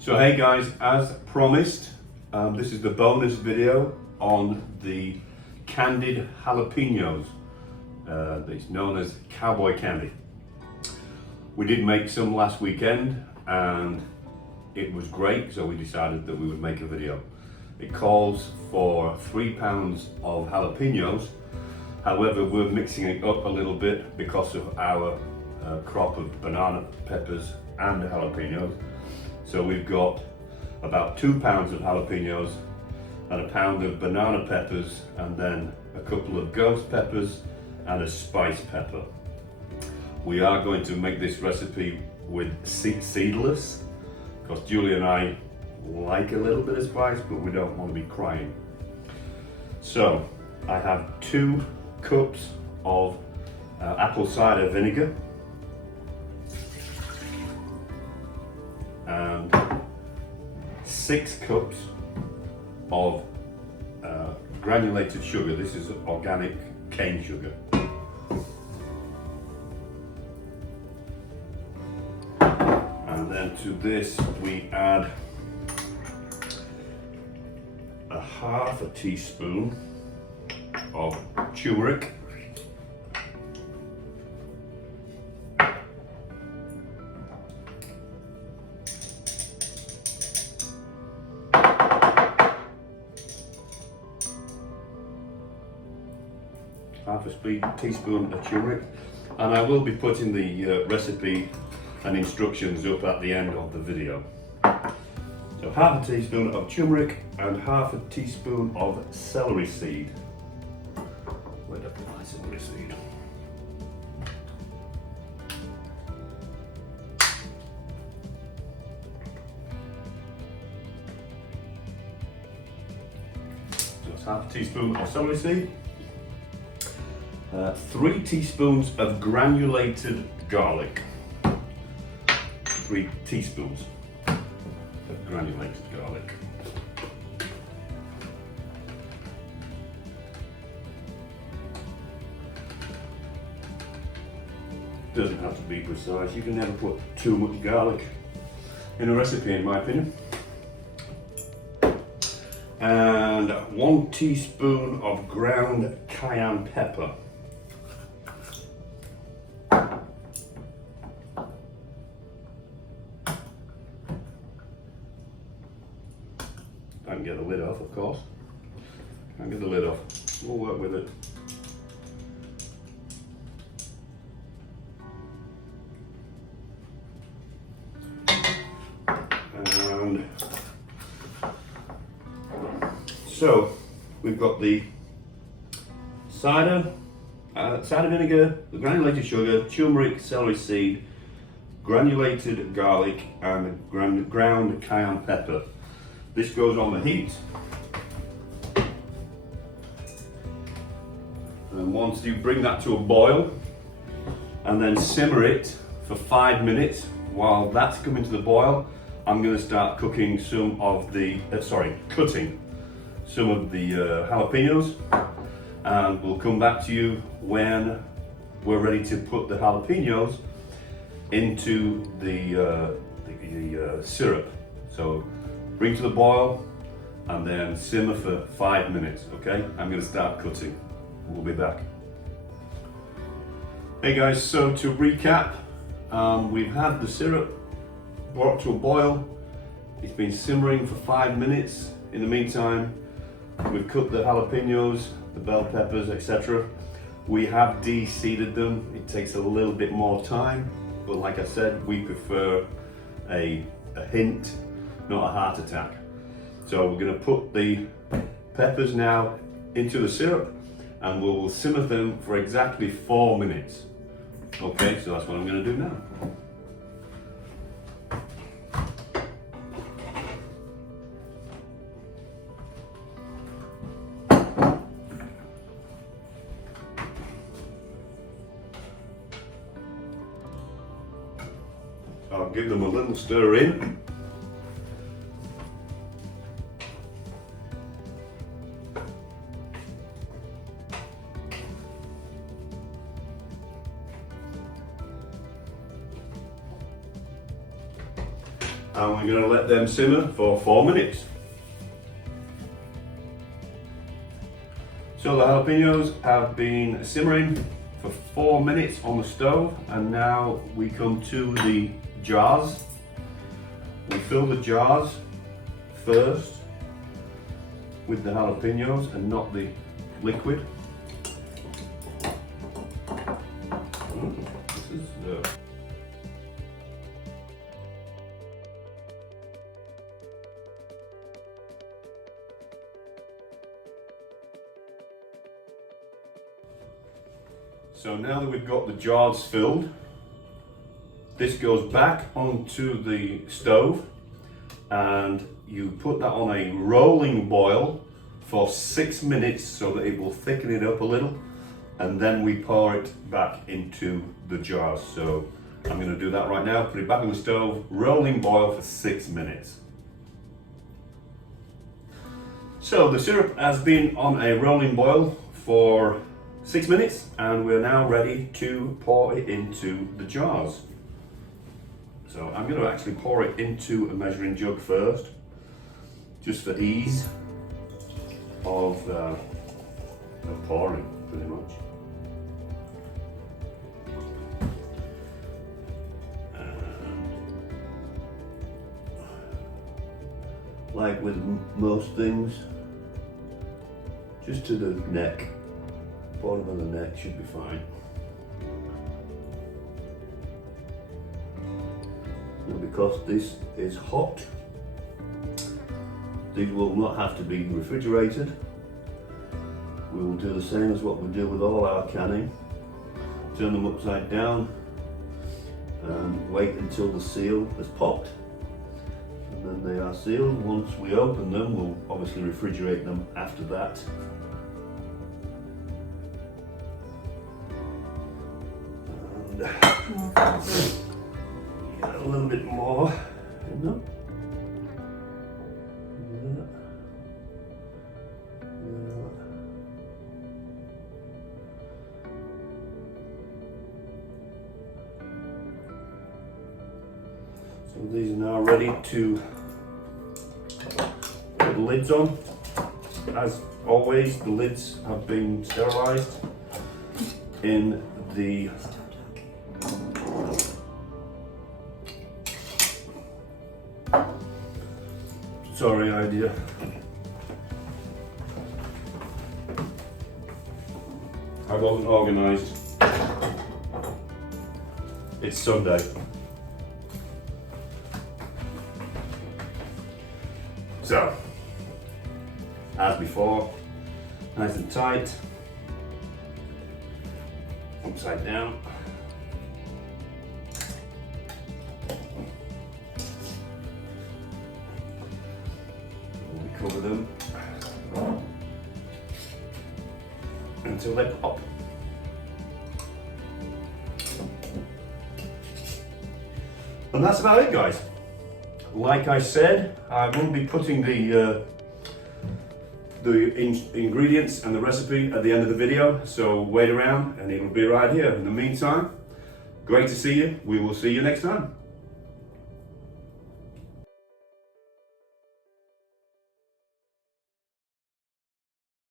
So hey guys, as promised, this is the bonus video on the candied jalapenos. It's known as Cowboy candy. We did make some last weekend and it was great, so we decided that we would make a video. It calls for 3 pounds of jalapenos. However, we're mixing it up a little bit because of our crop of banana peppers and jalapenos. So we've got about 2 pounds of jalapenos and a pound of banana peppers, and then a couple of ghost peppers and a spice pepper. We are going to make this recipe with seedless, because Julie and I like a little bit of spice, but we don't want to be crying. So I have 2 cups of apple cider vinegar and 6 cups of granulated sugar. This is organic cane sugar. And then to this we add a half a teaspoon of turmeric, half a teaspoon of turmeric, and I will be putting the recipe and instructions up at the end of the video. So half a teaspoon of turmeric and half a teaspoon of celery seed. Where'd I put my celery seed? Just half a teaspoon of celery seed. 3 teaspoons of granulated garlic. 3 teaspoons of granulated garlic. Doesn't have to be precise. You can never put too much garlic in a recipe, in my opinion. And 1 teaspoon of ground cayenne pepper. Can't get the lid off, of course. Can't get the lid off. We'll work with it. And so we've got the cider vinegar, the granulated sugar, turmeric, celery seed, granulated garlic, and ground cayenne pepper. This goes on the heat, and once you bring that to a boil and then simmer it for 5 minutes, while that's coming to the boil, I'm going to start cooking some of the, cutting some of the jalapenos, and we'll come back to you when we're ready to put the jalapenos into the syrup. So bring to the boil and then simmer for 5 minutes, okay? I'm gonna start cutting. We'll be back. Hey guys, so to recap, we've had the syrup brought to a boil. It's been simmering for 5 minutes. In the meantime, we've cut the jalapenos, the bell peppers, etc. We have de-seeded them. It takes a little bit more time, but like I said, we prefer a hint, not a heart attack. So we're going to put the peppers now into the syrup, and we'll simmer them for exactly 4 minutes. Okay, so that's what I'm going to do now. I'll give them a little stir in. and we're going to let them simmer for 4 minutes. So the jalapenos have been simmering for 4 minutes on the stove, and now we come to the jars. We fill the jars first with the jalapenos and not the liquid. This is So now that we've got the jars filled, this goes back onto the stove and you put that on a rolling boil for 6 minutes so that it will thicken it up a little, and then we pour it back into the jars. So I'm going to do that right now, put it back on the stove, rolling boil for 6 minutes. So the syrup has been on a rolling boil for 6 minutes, and we're now ready to pour it into the jars. So I'm going to actually pour it into a measuring jug first, just for ease of pouring, pretty much. And like with most things, just to the neck. Bottom of the neck should be fine. Now, because this is hot, these will not have to be refrigerated. We will do the same as what we do with all our canning. Turn them upside down and wait until the seal has popped. And then they are sealed. Once we open them, we'll obviously refrigerate them after that. Get a little bit more in them. So these are now ready to put the lids on. As always, the lids have been sterilized in the sorry idea. I wasn't organised. It's Sunday. So, as before, nice and tight, upside down. Cover them until they pop. And that's about it, guys. Like I said, I will be putting the ingredients and the recipe at the end of the video, so wait around and it will be right here. In the meantime, great to see you. We will see you next time.